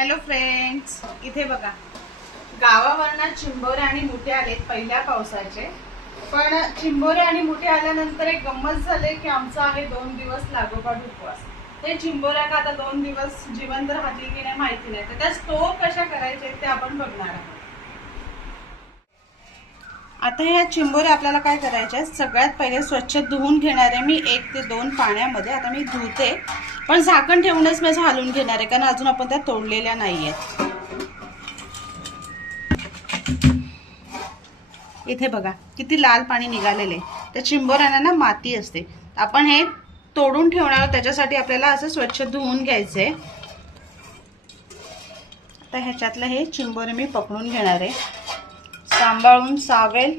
Hello friends, इथे बघा गावावरनं चिंबोरे आणि मुठे आलेत पहिल्या पावसाचे. पण चिंबोरे आणि मुठे आल्यानंतर एक गंमत झाले की आमचा आहे 2 दिवस लागोपाठ उपवास. ते चिंबोऱ्या का आता 2 दिवस जिवंत राहतील की नाही माहिती नाही, तर त्या स्टोर कशा करायचे ते आपण बघणार आहोत. आता ह्या चिंबोऱ्या आपल्याला काय करायच्या, सगळ्यात पहिले स्वच्छ धुवून घेणार आहे मी 1 ते 2 पाण्यामध्ये. आता मी धुते, पण झाकण ठेवूनच मी हलवून घेणार आहे कारण अजून आपण त्या तोडलेल्या नाहीयेत. इथे बघा किती लाल पाणी निघालेले. त्या चिंबोऱ्यांना ना माती असते. आपण हे तोडून ठेवणार, त्याच्यासाठी आपल्याला असं स्वच्छ धुवून घ्यायचंय. आता ह्याच्यातलं हे चिंबोरे मी पकडून घेणार आहे, सांभाळून सावेल.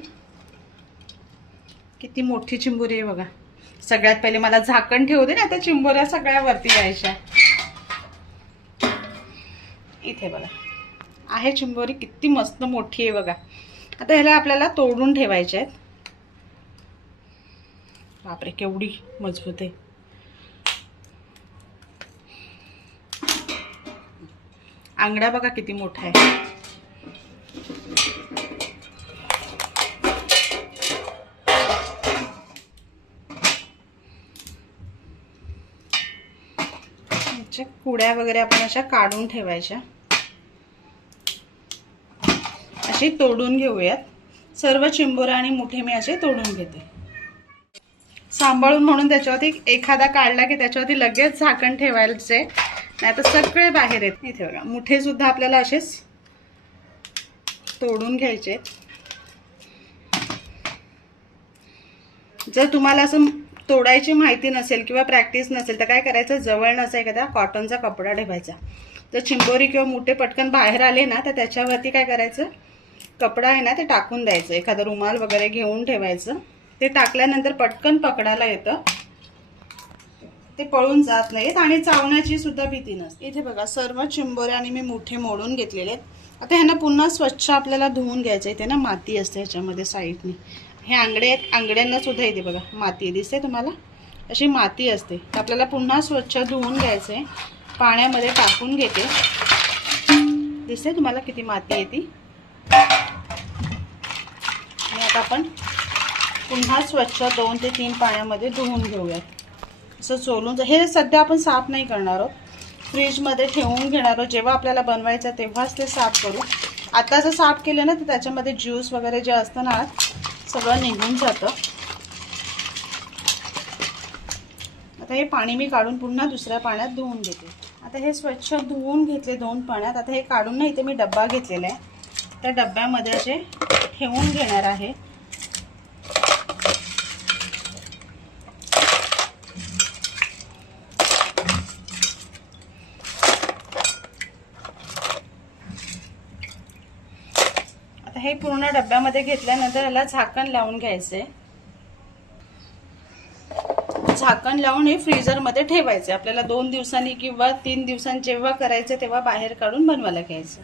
किती मोठी चिंबोरी आहे बघा. सगळ्यात पहिले मला झाकण ठेवू दे ना, त्या चिंबोऱ्या सगळ्या वरती यायच्या. इथे बघा आहे चिंबोरी, किती मस्त मोठी आहे बघा. आता ह्याला आपल्याला तोडून ठेवायचे आहेत. बापरे केवढी मजबूत आहे. आंगडा बघा किती मोठा आहे. कुड्या वगैरे आपण अशा काढून ठेवायच्या. अशी तोडून घेऊयात. सर्व चिंबोरा आणि मुठे मी असे तोडून घेते सांभाळून, म्हणून त्याच्यावरती एखादा काढला की त्याच्यावरती लगेच झाकण ठेवायचे, नाही तर सगळे बाहेर येत. इथे बघा मुठे सुद्धा आपल्याला असेच तोडून घ्यायचे. जर तुम्हाला असं तोडायची माहिती नसेल किंवा प्रॅक्टिस नसेल तर काय करायचं, जवळ नसा एखादा कॉटनचा कपडा ठेवायचा. तर चिंबोरी किंवा मुठे पटकन बाहेर आले ना, तर त्याच्यावरती काय करायचं, कपडा आहे ना ते टाकून द्यायचं. एखादा रुमाल वगैरे घेऊन ठेवायचं. ते टाकल्यानंतर पटकन पकडायला येतं, ते पळून जात नाहीत आणि चावण्याची सुद्धा भीती नसते. इथे बघा सर्व चिंबोरे आणि मी मुठे मोडून घेतलेले आहेत. आता ह्यांना पुन्हा स्वच्छ आपल्याला धुवून घ्यायचं. इथे ना माती असते ह्याच्यामध्ये साईडने. हे आंगडे आहेत, आंगड्यांना सुद्धा इथे बघा माती दिसते तुम्हाला, अशी माती असते. आपल्याला पुन्हा स्वच्छ धुवून घ्यायचंय. पाण्यामध्ये टाकून घेते. दिसते तुम्हाला किती माती आहे ती. आणि आता आपण पुन्हा स्वच्छ 2 ते 3 पाण्यामध्ये धुवून घेऊयात. असं चोलून, हे सध्या आपण साफ नाही करणार आहोत, फ्रीजमध्ये ठेवून घेणार आहोत. जेव्हा आपल्याला बनवायचं तेव्हाच ते साफ करू. आता जर साफ केलं ना तर त्याच्यामध्ये ज्यूस वगैरे जे असतं ना सगळं निघून जातं. आता हे पाणी मी काढून पुन्हा दुसऱ्या पाण्यात धुवून घेते. आता हे स्वच्छ धुवून घेतले 2 पाण्यात. आता हे काढून ना इथे मी डब्बा घेतलेला आहे, त्या डब्यामध्ये असे ठेवून घेणार आहे. आता हे पूर्ण डब्यामध्ये घेतल्यानंतर याला झाकण लावून घ्यायचंय. झाकण लावून हे फ्रीजरमध्ये ठेवायचे. आपल्याला 2 दिवसांनी किंवा 3 दिवसांनी जेव्हा करायचं तेव्हा बाहेर काढून बनवायला घ्यायचं.